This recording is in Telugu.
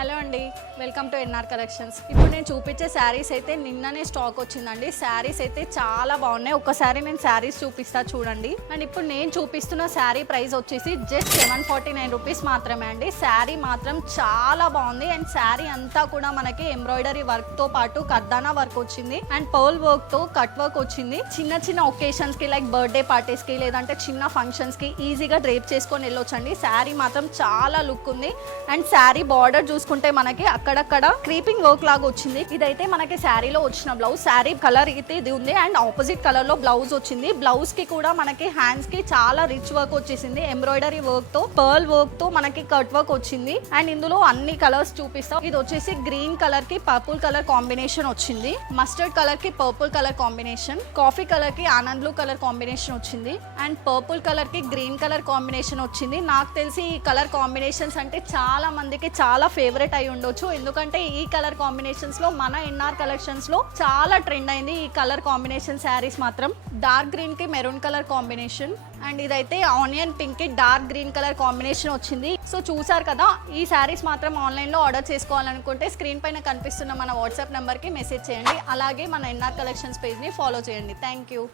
హలో అండి, వెల్కమ్ టు ఎన్ఆర్ కలెక్షన్స్. ఇప్పుడు నేను చూపించే శారీస్ అయితే నిన్ననే స్టాక్ వచ్చిందండి. శారీస్ అయితే చాలా బాగున్నాయి. ఒక్కసారి నేను శారీస్ చూపిస్తా చూడండి. అండ్ ఇప్పుడు నేను చూపిస్తున్న శారీ ప్రైస్ వచ్చేసి జస్ట్ 749 రూపీస్ మాత్రమే అండి. శారీ మాత్రం చాలా బాగుంది. అండ్ శారీ అంతా కూడా మనకి ఎంబ్రాయిడరీ వర్క్ తో పాటు కర్దానా వర్క్ వచ్చింది అండ్ పర్ల్ వర్క్ తో కట్ వర్క్ వచ్చింది. చిన్న చిన్న ఒకేషన్స్ కి లైక్ బర్త్డే పార్టీస్ కి లేదంటే చిన్న ఫంక్షన్స్ కి ఈజీగా డ్రేప్ చేసుకొని వెళ్ళొచ్చండి. శారీ మాత్రం చాలా లుక్ ఉంది. అండ్ శారీ బార్డర్ చూసుకుంటే మనకి అక్కడక్కడ క్రీపింగ్ వర్క్ లాగా వచ్చింది. ఇదైతే మనకి శారీలో వచ్చిన బ్లౌజ్. శారీ కలర్ అయితే ఇది ఉంది అండ్ ఆపోజిట్ కలర్ లో బ్లౌజ్ వచ్చింది. బ్లౌజ్ కి కూడా మనకి హ్యాండ్స్ కి చాలా రిచ్ వర్క్ వచ్చేసింది. ఎంబ్రాయిడరీ వర్క్ తో పర్ల్ వర్క్ తో మనకి కట్ వర్క్ వచ్చింది. అండ్ ఇందులో అన్ని కలర్స్ చూపిస్తాం. ఇది వచ్చేసి గ్రీన్ కలర్ కి పర్పుల్ కలర్ కాంబినేషన్ వచ్చింది. మస్టర్డ్ కలర్ కి purple colour combination, coffee colour కి ఆనంద్ బ్లూ కలర్ కాంబినేషన్ వచ్చింది అండ్ పర్పుల్ కలర్ కి గ్రీన్ కలర్ కాంబినేషన్ వచ్చింది. నాకు తెలిసి ఈ కలర్ కాంబినేషన్స్ అంటే చాలా మందికి చాలా ఫేవరెట్ అయి ఉండొచ్చు. ఎందుకంటే ఈ కలర్ కాంబినేషన్స్ లో మన ఎన్ఆర్ కలెక్షన్స్ లో చాలా ట్రెండ్ అయింది ఈ కలర్ కాంబినేషన్ శారీస్ మాత్రం. డార్క్ గ్రీన్ కి మెరూన్ కలర్ కాంబినేషన్ అండ్ ఇదైతే ఆనియన్ పింక్ కి డార్క్ గ్రీన్ కలర్ కాంబినేషన్ వచ్చింది. సో చూసారు కదా, ఈ శారీస్ మాత్రం ఆన్లైన్ లో ఆర్డర్ చేసుకోవాలనుకుంటే స్క్రీన్ పైన కనిపిస్తున్న మన వాట్సాప్ నెంబర్ కి మెసేజ్ చేయండి. అలాగే మన ఎన్ఆర్ కలెక్షన్స్ పేజ్ ని ఫాలో చేయండి. Thank you.